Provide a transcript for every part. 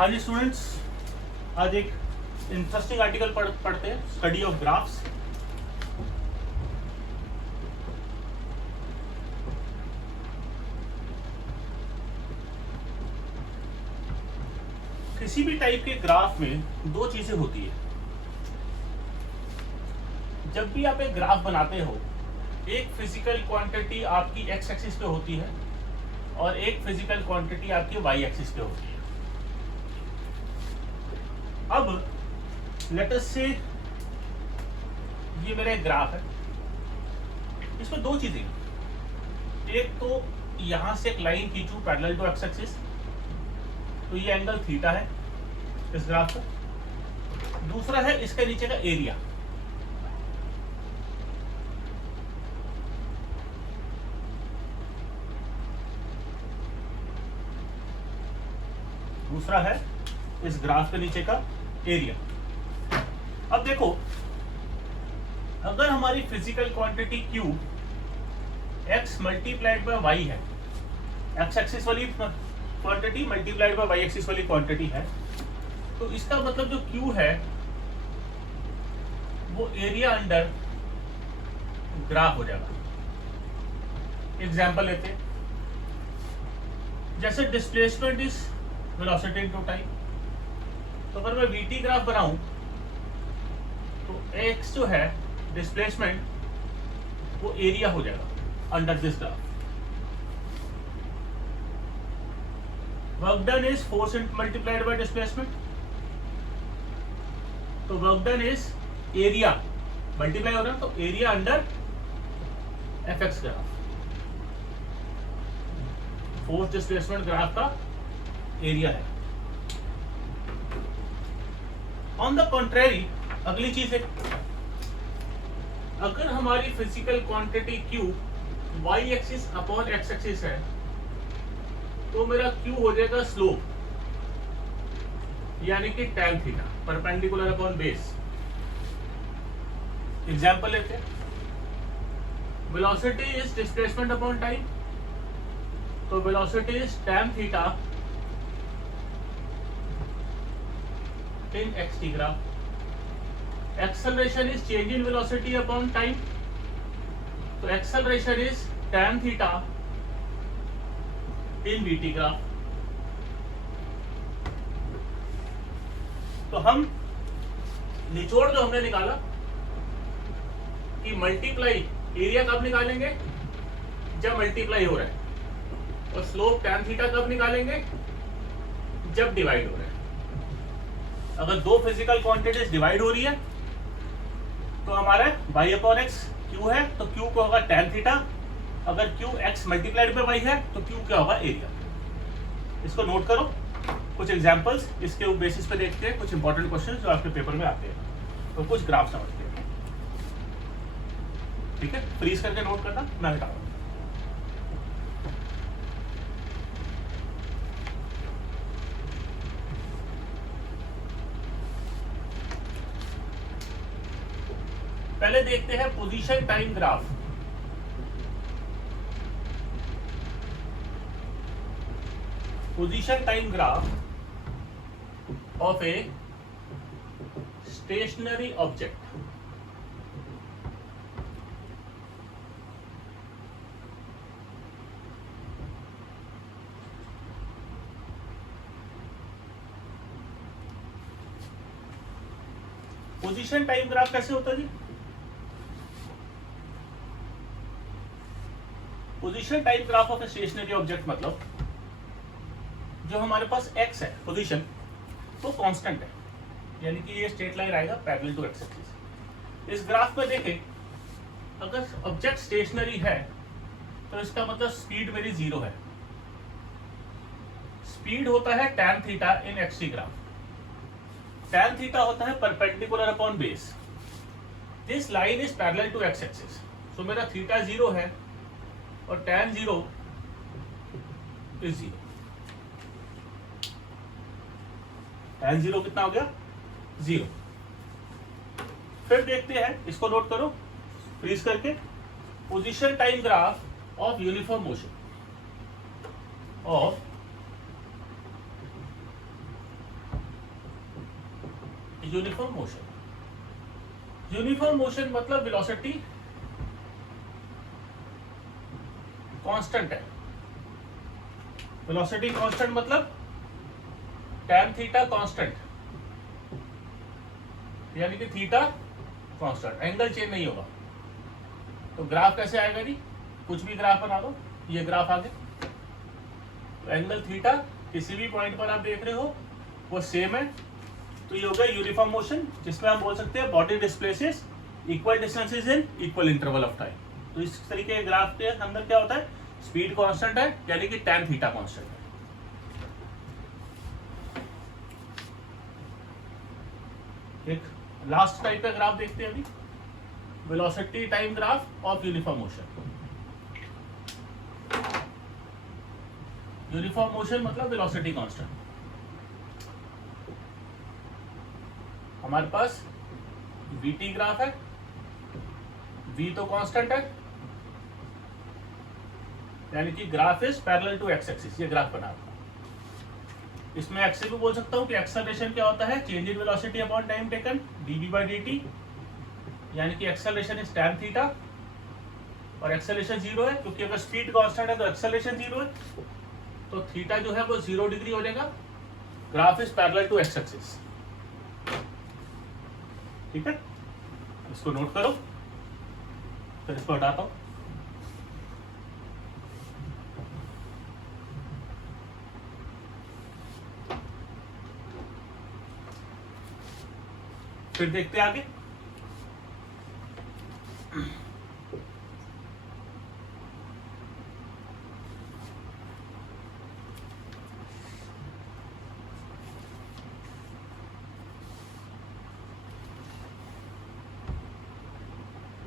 हाँ जी स्टूडेंट्स, आज एक इंटरेस्टिंग आर्टिकल पढ़ते हैं, स्टडी ऑफ ग्राफ्स। किसी भी टाइप के ग्राफ में दो चीजें होती है। जब भी आप एक ग्राफ बनाते हो, एक फिजिकल क्वांटिटी आपकी एक्स एक्सिस पे होती है और एक फिजिकल क्वांटिटी आपकी वाई एक्सिस पे होती है। अब लेट अस से ये मेरा एक ग्राफ है, इसमें दो चीजें, एक तो यहां से एक लाइन खींचूं पैरेलल टू एक्स एक्सिस, तो ये एंगल थीटा है इस ग्राफ का। दूसरा है इसके नीचे का एरिया। दूसरा है इस ग्राफ के नीचे का एरिया। अब देखो, अगर हमारी physical quantity Q x multiplied by y है, x एक्सिस वाली quantity multiplied by y axis वाली क्वांटिटी है, तो इसका मतलब जो Q है वो एरिया अंडर ग्राफ हो जाएगा। एग्जांपल लेते हैं, जैसे displacement is velocity into time, तो अगर मैं VT ग्राफ बनाऊं तो x जो है डिस्प्लेसमेंट वो एरिया हो जाएगा under this graph. Work done is force multiplied by displacement, तो work done is area multiply हो रहा है, तो area under fx graph. Force displacement graph का एरिया है। ऑन द कॉन्ट्रेरी, अगली चीज है, अगर हमारी physical quantity Q y axis upon x axis है, तो मेरा Q हो जाएगा स्लोप, यानी कि tan theta perpendicular upon base. Example लेते हैं, velocity is displacement upon time, तो velocity is tan theta in xt graph. Acceleration is change in velocity upon time, so acceleration is tan theta in vt graph. तो हम निचोड़ जो हमने निकाला कि मल्टीप्लाई एरिया कब निकालेंगे, जब मल्टीप्लाई हो रहा है, और स्लोप tan थीटा कब निकालेंगे, जब डिवाइड हो रहा है। अगर दो फिजिकल क्वांटिटीज डिवाइड हो रही है तो हमारा y अपॉन x Q है, तो Q को होगा tan थीटा। अगर Q x multiplied by y है तो Q क्या होगा, एरिया। इसको नोट करो, कुछ एग्जांपल्स इसके बेसिस पे देखते हैं, कुछ इंपॉर्टेंट क्वेश्चन जो आपके पेपर में आते हैं, तो कुछ ग्राफ समझते हैं। ठीक है, फ्रीज करके नोट करना, मैं हटा रहा हूं। पहले देखते हैं position time graph. Position time graph of a stationary object. Position time graph कैसे होता है जी? Position time graph of a stationary object मतलब जो हमारे पास x है पोजीशन, तो कांस्टेंट है, यानी कि ये स्ट्रेट लाइन आएगा पैरेलल टू एक्स एक्सिस। इस ग्राफ में देखें, अगर ऑब्जेक्ट स्टेशनरी है तो इसका मतलब स्पीड मेरी 0 है। स्पीड होता है tan theta in xt graph. tan theta होता है perpendicular upon base. This line is parallel to x axis, so मेरा थीटा 0 है और tan 0 इज 0। tan 0 कितना हो गया, 0। फिर देखते हैं, इसको नोट करो फ्रीज करके, position time graph of uniform motion of uniform motion. Uniform motion मतलब वेलोसिटी कांस्टेंट है। वेलोसिटी कांस्टेंट मतलब tan थीटा कांस्टेंट, यानी कि थीटा कांस्टेंट, एंगल चेंज नहीं होगा। तो ग्राफ कैसे आएगा जी? कुछ भी ग्राफ बना दो, ये ग्राफ आगे, तो एंगल थीटा किसी भी पॉइंट पर आप देख रहे हो वो सेम है। तो ये होगा यूनिफॉर्म मोशन, जिसमें हम बोल सकते हैं body displaces equal distances in equal interval of time. तो इस तरीके के ग्राफ के अंदर क्या होता है, स्पीड कांस्टेंट है, यानी कि tan थीटा कांस्टेंट है। एक लास्ट टाइप का ग्राफ देखते हैं अभी, velocity time graph of uniform motion. Uniform motion मतलब वेलोसिटी कांस्टेंट। हमारे पास vt ग्राफ है, v तो कांस्टेंट है, यानी कि graph is parallel to x axis. ये ग्राफ बना हुआ, इसमें एक्स भी बोल सकता हूं कि एक्सेलरेशन क्या होता है, change in velocity upon time taken dv/dt, यानी कि एक्सेलरेशन इज tan थीटा, और एक्सेलरेशन 0 है, क्योंकि अगर स्पीड कांस्टेंट है तो एक्सेलरेशन 0 है, तो थीटा जो है वो 0 डिग्री हो जाएगा। Graph is parallel to x axis. ठीक है, इसको नोट करो, फिर इसको हटाता हूं। फिर देखते हैं आगे।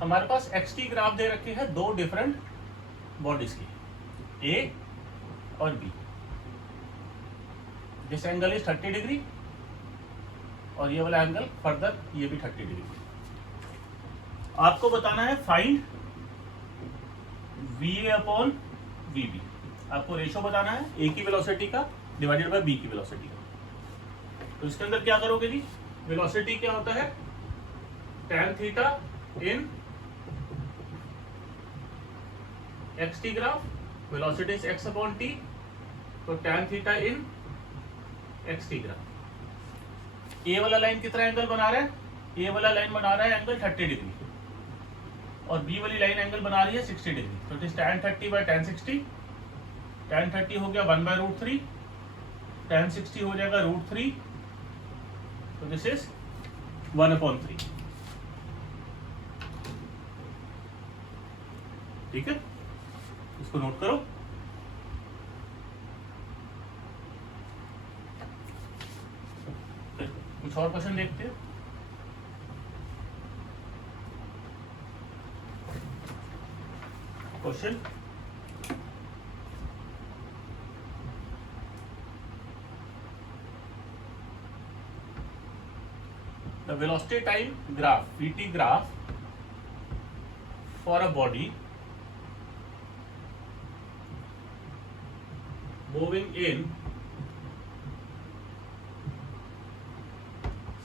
हमारे पास एक्स की ग्राफ दे रखी है दो डिफरेंट बॉडीज की, ए और B. This angle is 30 degree और ये वाला एंगल फर्दर ये भी 30 डिग्री। आपको बताना है फाइंड VA अपॉन VB। आपको रेशो बताना है ए की वेलोसिटी का डिवाइडेड बाय बी की वेलोसिटी का। तो इसके अंदर क्या करोगे जी, वेलोसिटी क्या होता है, tan theta in x T graph, velocity is x upon t, तो tan थीटा इन एक्स टी ग्राफ। ए वाला लाइन कितना एंगल बना रहा है, ए वाला लाइन बना रहा है एंगल 30 डिग्री, और बी वाली लाइन एंगल बना रही है 60 डिग्री। तो it is tan 30 by tan 60। tan 30 हो गया 1/√3, tan 60 हो जाएगा √3, तो दिस इज 1/3। ठीक है, इसको नोट करो। कुछ और क्वेश्चन देखते हैं। Question the velocity time graph VT graph for a body moving in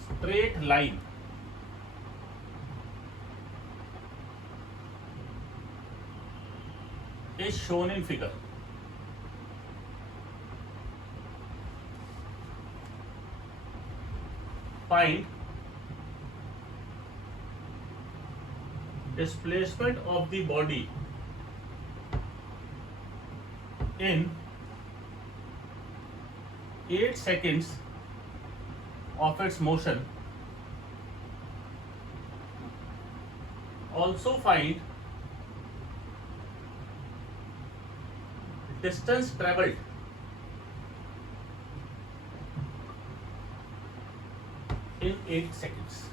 straight line is shown in figure. Find displacement of the body in 8 seconds of its motion. Also find distance traveled in 8 seconds.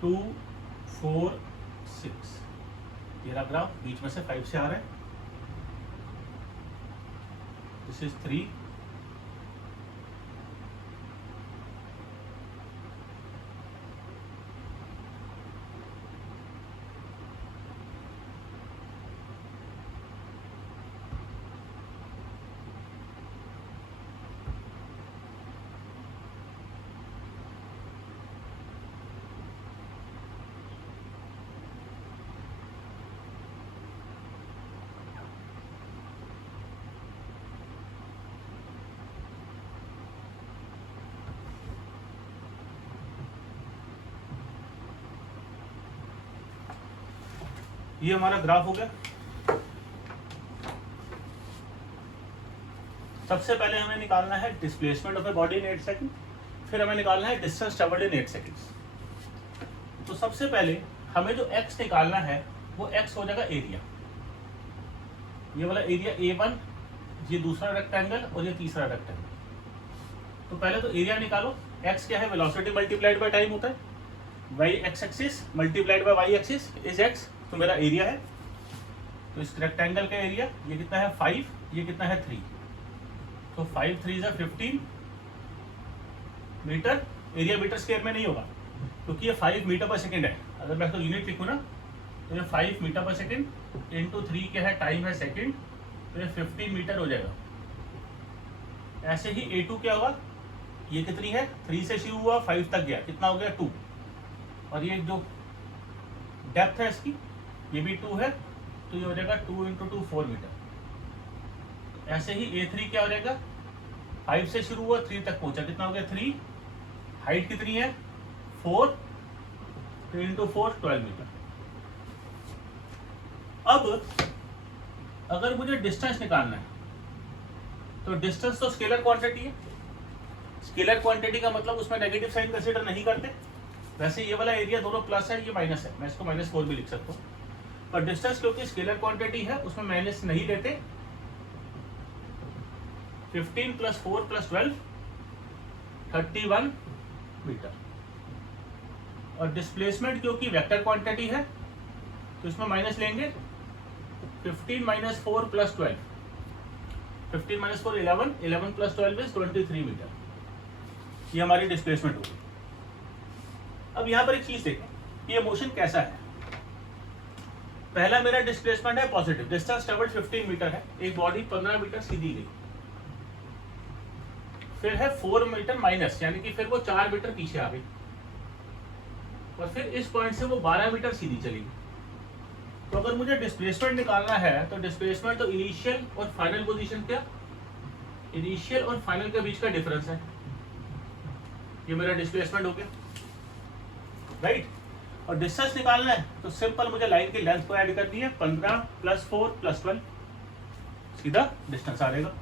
To 4 6 तेरा graph बीच में से 5 से आ रहा है, this is 3, ये हमारा graph हो गया। सबसे पहले हमें निकालना है displacement of a body in 8 second, फिर हमें निकालना है डिस्टेंस ट्रेवल्ड इन 8 सेकंड्स। तो सबसे पहले हमें जो x निकालना है वो x हो जाएगा एरिया, ये वाला एरिया A1, ये दूसरा रेक्टेंगल और ये तीसरा रेक्टेंगल। तो पहले तो एरिया निकालो। x क्या है? वेलोसिटी मल्टीप्लाइड बाय टाइम होता है। y x axis multiplied by y axis is x, तो मेरा एरिया है। तो इस रेक्टेंगल का एरिया ये कितना है 5, ये कितना है 3, तो 5 3 is 15 metre. Area metre square में नहीं होगा क्योंकि ये 5 मीटर पर सेकेंड है। अगर मैं तो यूनिट लिखूँ ना तो ये 5 मीटर पर सेकेंड इंटू 3 क्या है टाइम है सेकेंड, तो ये 15 मीटर हो जाएगा। ऐसे ही A2 क्या होगा? ये कितनी है? 3 से शुरू हुआ 5 तक गया, कितना हो गया 2, और ये जो डेप्थ है इसकी ये भी 2 है, तो ये हो जाएगा 2 × 2 4 मीटर। ऐसे ही A3 क्या हो जाएगा? 5 से शुरू हुआ 3 तक पहुंचा, कितना हो गया 3, हाइट कितनी है 4, 3 × 4 12 मीटर। अब अगर मुझे डिस्टेंस निकालना है तो डिस्टेंस तो स्केलर क्वांटिटी है। स्केलर क्वांटिटी का मतलब उसमें नेगेटिव साइन कंसीडर नहीं करते। वैसे ये वाला एरिया दोनों प्लस है, ये माइनस है, मैं इसको -4 भी लिख सकता हूँ, पर डिस्टेंस क्योंकि स्केलर क्वांटिटी है उसमें माइनस नहीं लेते। 15 + 4 + 12 31 मीटर। और डिस्प्लेसमेंट क्योंकि वेक्टर क्वांटिटी है तो इसमें माइनस लेंगे। 15 - 4 + 12, 15 - 4 11, 11 + 12 is 23 मीटर। ये हमारी डिस्प्लेसमेंट होगी। अब यहाँ पर एक चीज देखें, ये मोशन कैसा है। पहला मेरा डिस्प्लेसमेंट है पॉजिटिव, डिस्टेंस ट्रेवल्ड 15 मीटर है, एक बॉडी 15 मीटर सीधी गई। फिर है 4 मीटर माइनस, यानी कि फिर वो 4 मीटर पीछे आ गई, और फिर इस पॉइंट से वो 12 मीटर सीधी चली गई। तो अगर मुझे डिस्प्लेसमेंट निकालना है तो डिस्प्लेसमेंट तो इनिशियल और फाइनल पोजीशन क्या, इनिशियल और फाइनल के बीच का डिफरेंस है, ये मेरा डिस्प्लेसमेंट हो गया, राइट। और डिस्टेंस निकालना है तो सिंपल मुझे लाइन की लेंथ को ऐड करनी है, 15 + 4 + 12, सीधा डिस्टेंस आ जाएगा।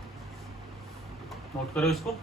नोट करो इसको।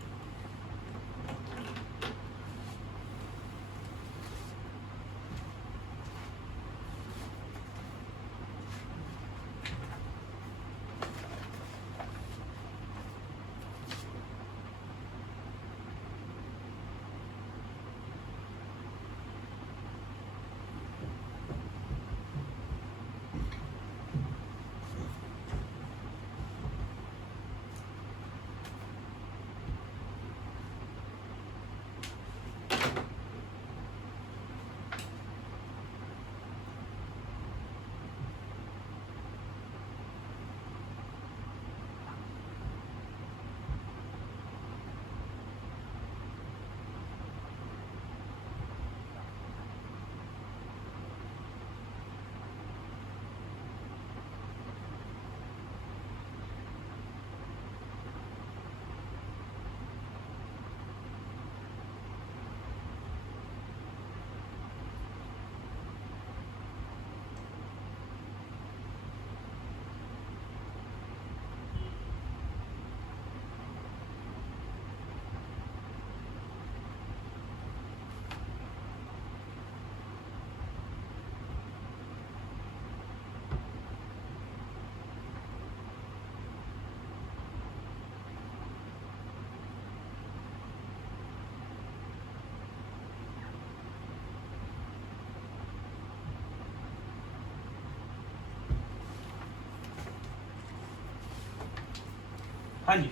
हाँ जी,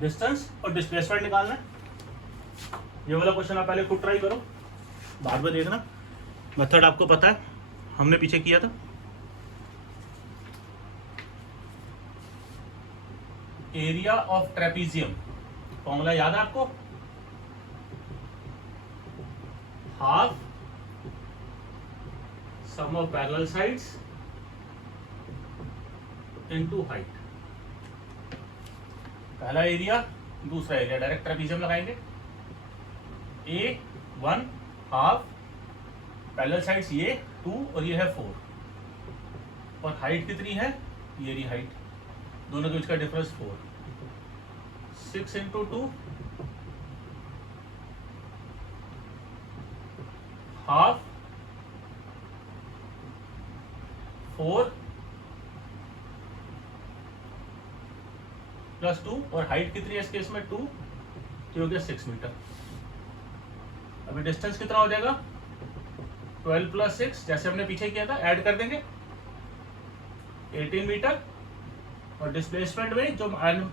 डिस्टेंस और डिस्प्लेसमेंट निकालना है। ये वाला क्वेश्चन आप पहले खुद ट्राई करो, बाद में देखना। मेथड आपको पता है, हमने पीछे किया था। एरिया ऑफ ट्रेपीजियम फॉर्मूला याद है आपको? Half sum of parallel sides into height. पहला एरिया, दूसरा एरिया, डायरेक्ट ट्रेपीजियम लगाएंगे। A1 हाफ पैरेलल साइड्स ये 2 और ये है 4 और हाइट कितनी है, ये रही हाइट, दोनों के बीच का डिफरेंस 4, 6 इंटू 2 हाफ 4 प्लस 2 और हाइट कितनी है इस केस में 2, तो हो गया 6 मीटर। अभी डिस्टेंस कितना हो जाएगा 12 प्लस 6, जैसे हमने पीछे किया था, ऐड कर देंगे 18 मीटर और डिस्प्लेसमेंट में जो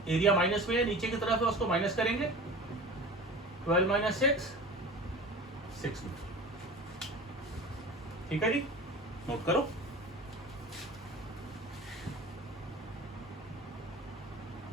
एरिया माइनस में है नीचे की तरफ है उसको माइनस करेंगे, 12 माइनस 6 मीटर। ठीक है जी, नोट करो।